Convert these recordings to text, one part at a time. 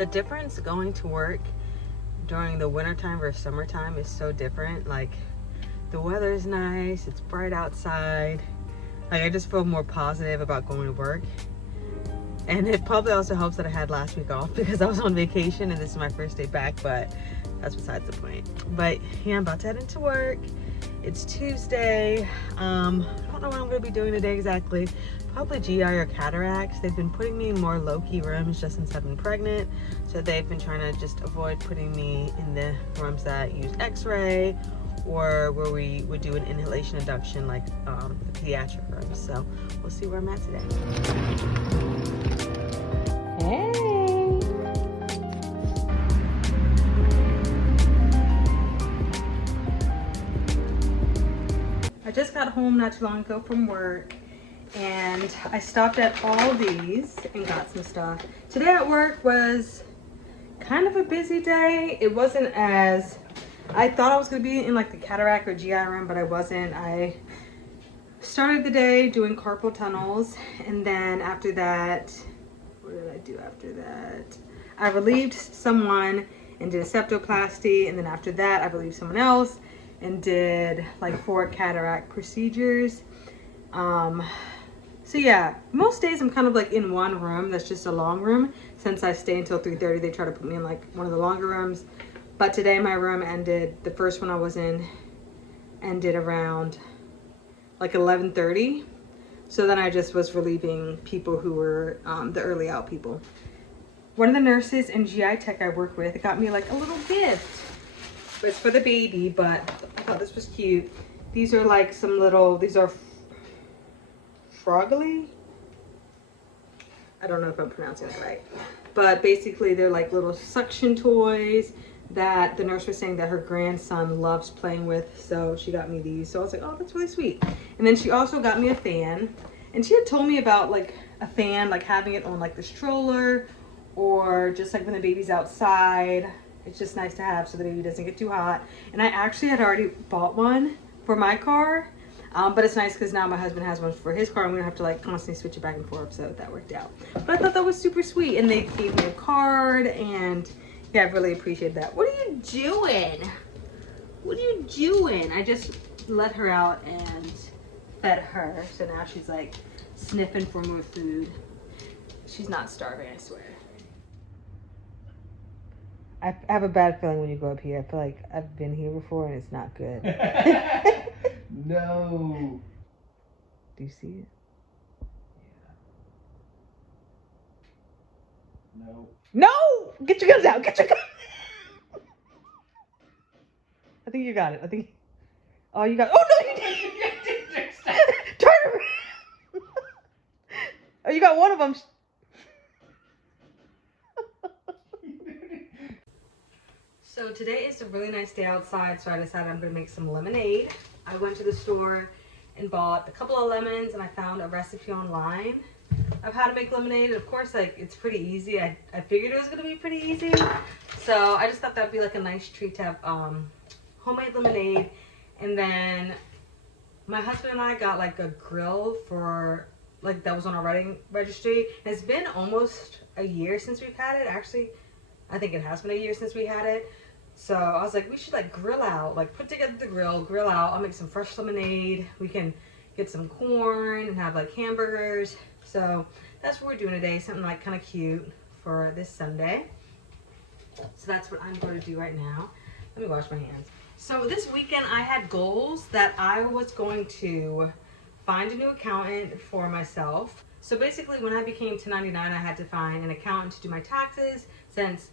The difference going to work during the wintertime versus summertime is so different. Like, the weather is nice, it's bright outside. Like, I just feel more positive about going to work. And it probably also helps that I had last week off because I was on vacation and this is my first day back, but that's besides the point. But yeah, I'm about to head into work. It's Tuesday. I don't know what I'm gonna be doing today exactly. Probably GI or cataracts. They've been putting me in more low-key rooms just since I've been pregnant. So they've been trying to just avoid putting me in the rooms that use x-ray or where we would do an inhalation induction like the pediatric rooms. So we'll see where I'm at today. Hey! I just got home not too long ago from work and I stopped at Aldi's and got some stuff. Today at work was kind of a busy day. It wasn't as, I thought I was going to be in like the cataract or GI room, but I wasn't. I started the day doing carpal tunnels, and then after that, what did I do after that? I relieved someone and did a septoplasty, and then after that I relieved someone else and did like 4 cataract procedures. So yeah, most days I'm kind of like in one room that's just a long room. Since I stay until 3:30, they try to put me in like one of the longer rooms. But today my room ended, the first one I was in ended around like 11:30. So then I just was relieving people who were the early out people. One of the nurses and GI tech I work with got me like a little gift. It's for the baby, but I thought this was cute. These are like some little, these are Frogly? I don't know if I'm pronouncing that right. But basically they're like little suction toys that the nurse was saying that her grandson loves playing with. So she got me these. So I was like, oh, that's really sweet. And then she also got me a fan. And she had told me about like a fan, like having it on like the stroller or just like when the baby's outside. It's just nice to have so the baby doesn't get too hot. And I actually had already bought one for my car. But it's nice because now my husband has one for his car and we don't have to like constantly switch it back and forth, so that worked out. But I thought that was super sweet, and they gave me a card, and yeah, I really appreciate that. What are you doing? What are you doing? I just let her out and fed her, so now she's like sniffing for more food. She's not starving, I swear. I have a bad feeling when you go up here. I feel like I've been here before and it's not good. No. Do you see it? Yeah. No. No! Get your guns out! Get your guns! I think you got it. I think. Oh, you got. Oh no, you didn't! Turn around! Oh, you got one of them. So today is a really nice day outside, so I decided I'm gonna make some lemonade. I went to the store and bought a couple of lemons, and I found a recipe online of how to make lemonade. And of course, like, it's pretty easy. I figured it was gonna be pretty easy, so I just thought that'd be like a nice treat to have homemade lemonade. And then my husband and I got like a grill for like that was on our wedding registry. And it's been almost a year since we've had it. Actually, I think it has been a year since we had it. So I was like, we should like grill out, like put together the grill out. I'll make some fresh lemonade. We can get some corn and have like hamburgers. So that's what we're doing today. Something like kind of cute for this Sunday. So that's what I'm going to do right now. Let me wash my hands. So this weekend I had goals that I was going to find a new accountant for myself. So basically when I became 1099, I had to find an accountant to do my taxes, since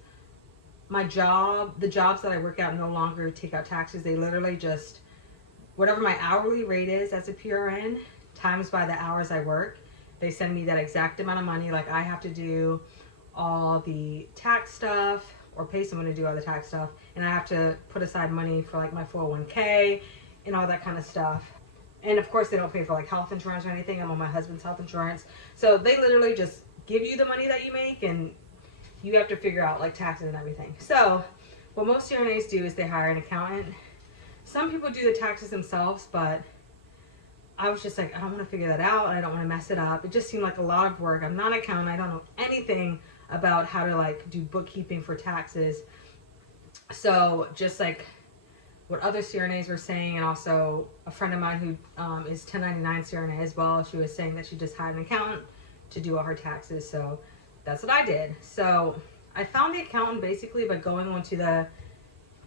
my job, the jobs that I work out no longer take out taxes. They literally just, whatever my hourly rate is as a PRN times by the hours I work, they send me that exact amount of money. Like, I have to do all the tax stuff or pay someone to do all the tax stuff, and I have to put aside money for like my 401k and all that kind of stuff. And of course they don't pay for like health insurance or anything. I'm on my husband's health insurance, so they literally just give you the money that you make, and you have to figure out like taxes and everything. So what most CRNAs do is they hire an accountant. Some people do the taxes themselves, but I was just like, I don't want to figure that out and I don't want to mess it up. It just seemed like a lot of work. I'm not an accountant. I don't know anything about how to like do bookkeeping for taxes. So just like what other CRNAs were saying, and also a friend of mine who is 1099 CRNA as well, she was saying that she just hired an accountant to do all her taxes. So that's what I did. So I found the accountant basically by going onto the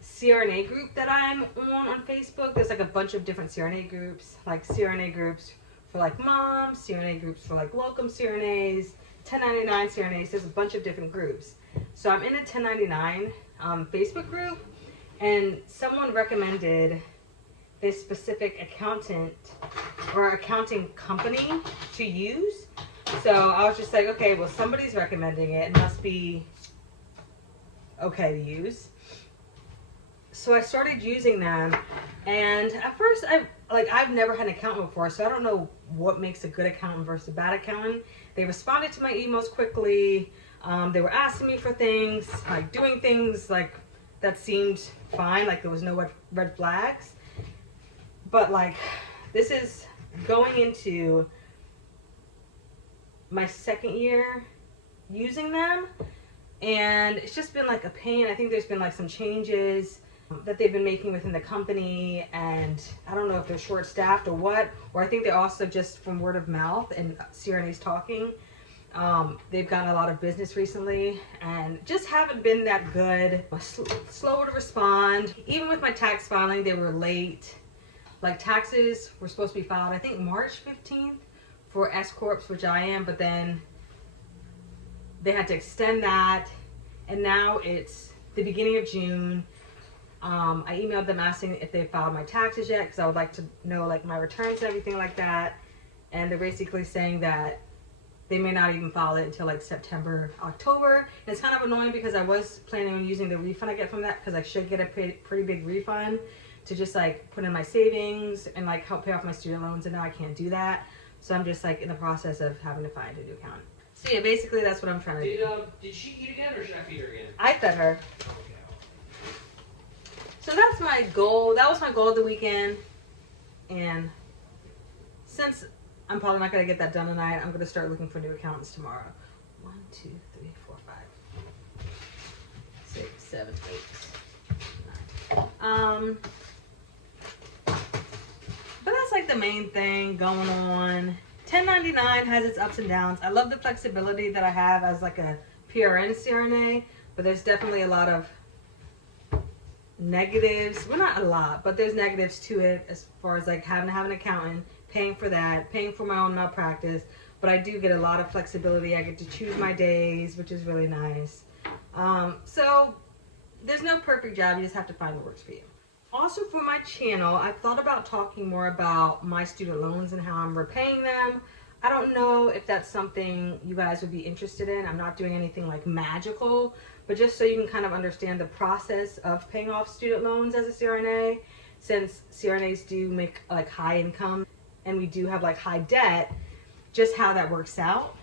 CRNA group that I'm on Facebook. There's like a bunch of different CRNA groups, like CRNA groups for like moms, CRNA groups for like locum CRNAs, 1099 CRNAs. There's a bunch of different groups. So I'm in a 1099 Facebook group, and someone recommended this specific accountant or accounting company to use. So I was just like, okay, well, somebody's recommending it. It must be okay to use. So I started using them, and at first I've never had an accountant before, so I don't know what makes a good accountant versus a bad accountant. They responded to my emails quickly. They were asking me for things, like doing things like that seemed fine, like there was no red flags. But like, this is going into my second year using them, and it's just been like a pain. I think there's been like some changes that they've been making within the company, and I don't know if they're short-staffed or what, or I think they're also just from word of mouth and CRNAs talking. They've gotten a lot of business recently and just haven't been that good. Slower to respond. Even with my tax filing, they were late. Like, taxes were supposed to be filed, I think, March 15th for S-Corps, which I am, but then they had to extend that, and now it's the beginning of June. I emailed them asking if they filed my taxes yet, because I would like to know like my returns and everything like that, and they're basically saying that they may not even file it until like September, October. And it's kind of annoying because I was planning on using the refund I get from that, because I should get a pretty big refund to just like put in my savings and like help pay off my student loans, and now I can't do that. So I'm just like in the process of having to find a new account. So yeah, basically that's what I'm trying to do. Did she eat again, or should I feed her again? I fed her. So that's my goal. That was my goal of the weekend. And since I'm probably not going to get that done tonight, I'm going to start looking for new accountants tomorrow. 1, 2, 3, 4, 5, 6, 7, 8, 9. But that's like the main thing going on. 1099 has its ups and downs. I love the flexibility that I have as like a PRN CRNA, but there's definitely a lot of negatives. Well, not a lot, but there's negatives to it as far as like having to have an accountant, paying for that, paying for my own malpractice. But I do get a lot of flexibility. I get to choose my days, which is really nice. So there's no perfect job. You just have to find what works for you. Also, for my channel, I've thought about talking more about my student loans and how I'm repaying them. I don't know if that's something you guys would be interested in. I'm not doing anything like magical, but just so you can kind of understand the process of paying off student loans as a CRNA, since CRNAs do make like high income and we do have like high debt, just how that works out.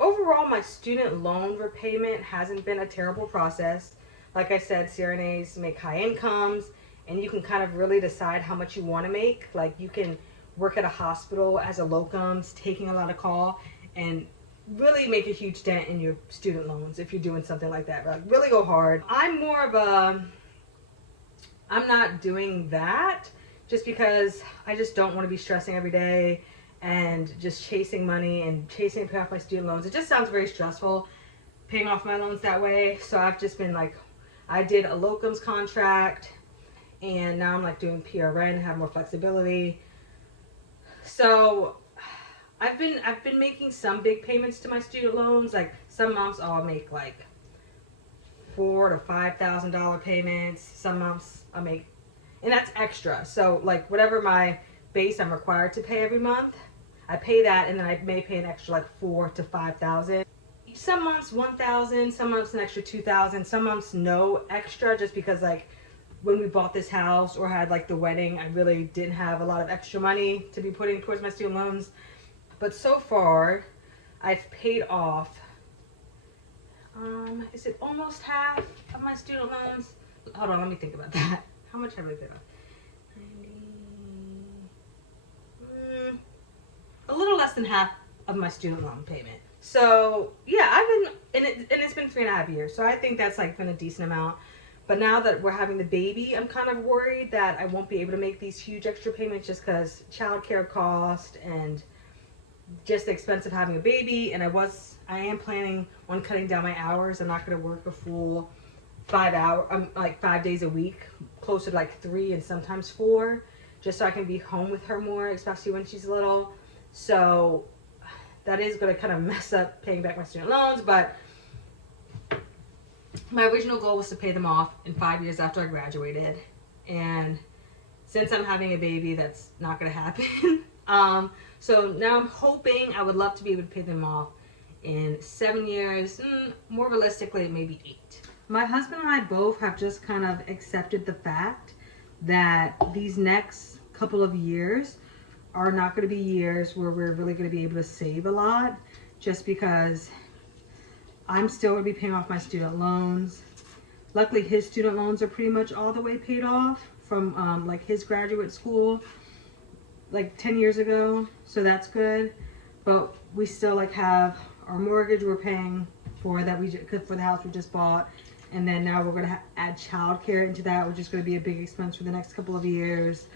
Overall, my student loan repayment hasn't been a terrible process. Like I said, CRNAs make high incomes, and you can kind of really decide how much you want to make. Like, you can work at a hospital as a locums, taking a lot of call, and really make a huge dent in your student loans if you're doing something like that. Like, really go hard. I'm more of a, I'm not doing that just because I just don't want to be stressing every day and just chasing money and chasing to pay off my student loans. It just sounds very stressful paying off my loans that way. So I've just been like, I did a locums contract, and now I'm like doing PRN, have more flexibility. So I've been making some big payments to my student loans. Like, some months I'll make like $4,000 to $5,000 payments. Some months I'll make, and that's extra. So like, whatever my base I'm required to pay every month, I pay that, and then I may pay an extra like $4,000 to $5,000. Some months $1,000, some months an extra $2,000, some months no extra, just because like when we bought this house or had like the wedding, I really didn't have a lot of extra money to be putting towards my student loans. But so far, I've paid off, is it almost half of my student loans? Hold on, let me think about that. How much have I paid off? 90, a little less than half of my student loan payment. So yeah, it's been 3.5 years, so I think that's like been a decent amount. But now that we're having the baby, I'm kind of worried that I won't be able to make these huge extra payments just because childcare cost and just the expense of having a baby. And I am planning on cutting down my hours. I'm not going to work a full 5 days a week, closer to like 3 and sometimes 4, just so I can be home with her more, especially when she's little. So that is going to kind of mess up paying back my student loans, but my original goal was to pay them off in 5 years after I graduated. And since I'm having a baby, that's not going to happen. So now I'm hoping, I would love to be able to pay them off in 7 years, more realistically, maybe 8. My husband and I both have just kind of accepted the fact that these next couple of years are not going to be years where we're really going to be able to save a lot, just because I'm still going to be paying off my student loans. Luckily, his student loans are pretty much all the way paid off from like his graduate school like 10 years ago, so that's good. But we still like have our mortgage we're paying for that for the house we just bought, and then now we're going to add childcare into that, which is going to be a big expense for the next couple of years.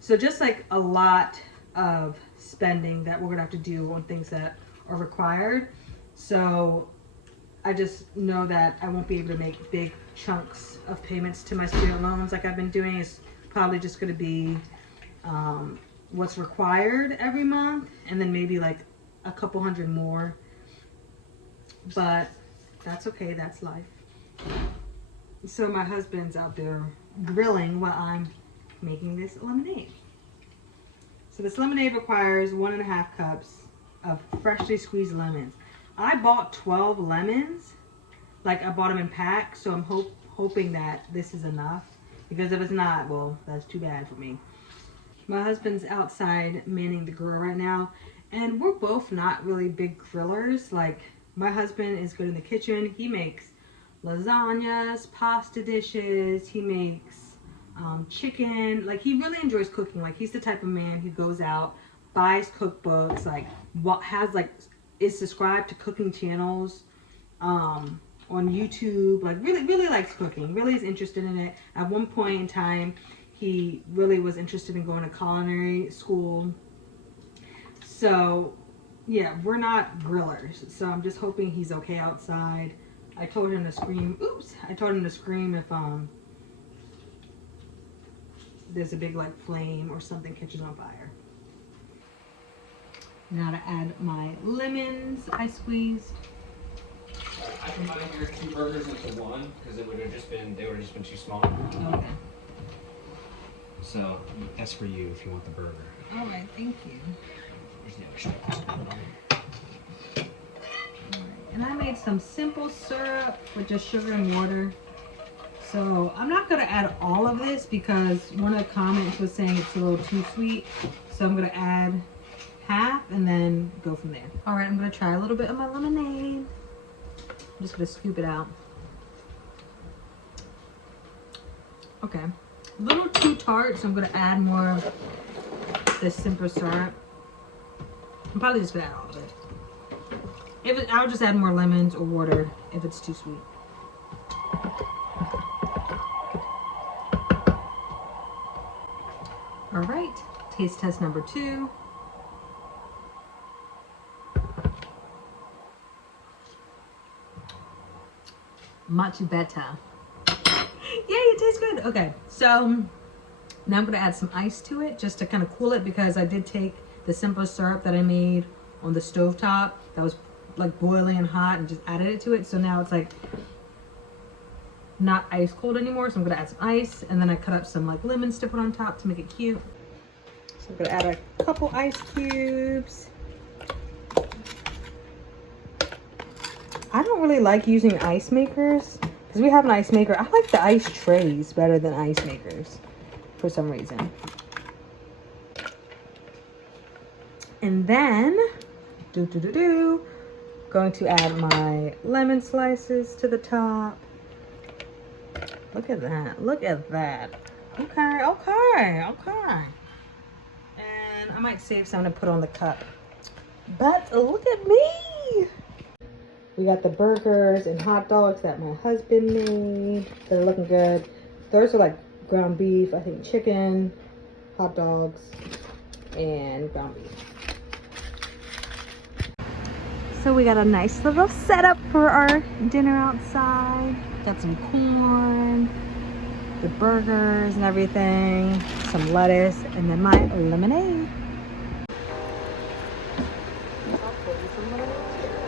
So just like a lot of spending that we're going to have to do on things that are required. So I just know that I won't be able to make big chunks of payments to my student loans like I've been doing. It's probably just going to be what's required every month, and then maybe like a couple hundred more. But that's okay, that's life. So my husband's out there grilling while I'm making this lemonade. So this lemonade requires 1.5 cups of freshly squeezed lemons. I bought 12 lemons, like I bought them in packs, so I'm hoping that this is enough, because if it's not, well, that's too bad for me. My husband's outside manning the grill right now, and we're both not really big grillers. Like, my husband is good in the kitchen. He makes lasagnas, pasta dishes, he makes chicken. Like, he really enjoys cooking. Like, he's the type of man who goes out, buys cookbooks, like is subscribed to cooking channels on YouTube. Like, really likes cooking, really is interested in it. At one point in time, he really was interested in going to culinary school. So yeah, we're not grillers, so I'm just hoping he's okay outside. I told him to scream. I told him to scream if there's a big like flame or something catches on fire. Now to add my lemons I squeezed. I combined your 2 burgers into one because they would have just been too small. Okay. So that's for you if you want the burger. All right, thank you. There's the other stuff. And I made some simple syrup with just sugar and water. So I'm not going to add all of this because one of the comments was saying it's a little too sweet. So I'm going to add half and then go from there. All right, I'm going to try a little bit of my lemonade. I'm just going to scoop it out. Okay. A little too tart, so I'm going to add more of this simple syrup. I'm probably just going to add all of it. I'll just add more lemons or water if it's too sweet. All right, taste test number 2. Much better. Yay, it tastes good. Okay, so now I'm gonna add some ice to it just to kind of cool it, because I did take the simple syrup that I made on the stovetop that was like boiling and hot and just added it to it. So now it's like not ice cold anymore. So I'm gonna add some ice, and then I cut up some like lemons to put on top to make it cute. So I'm gonna add a couple ice cubes. I don't really like using ice makers because we have an ice maker. I like the ice trays better than ice makers for some reason. And then, going to add my lemon slices to the top. Look at that. Look at that. Okay, okay, okay. And I might save some to put on the cup. But look at me. We got the burgers and hot dogs that my husband made. They're looking good. Those are like ground beef, I think chicken, hot dogs, and ground beef. So we got a nice little setup for our dinner outside. Got some corn, the burgers and everything, some lettuce, and then my lemonade. I'll pour you some lemonade too.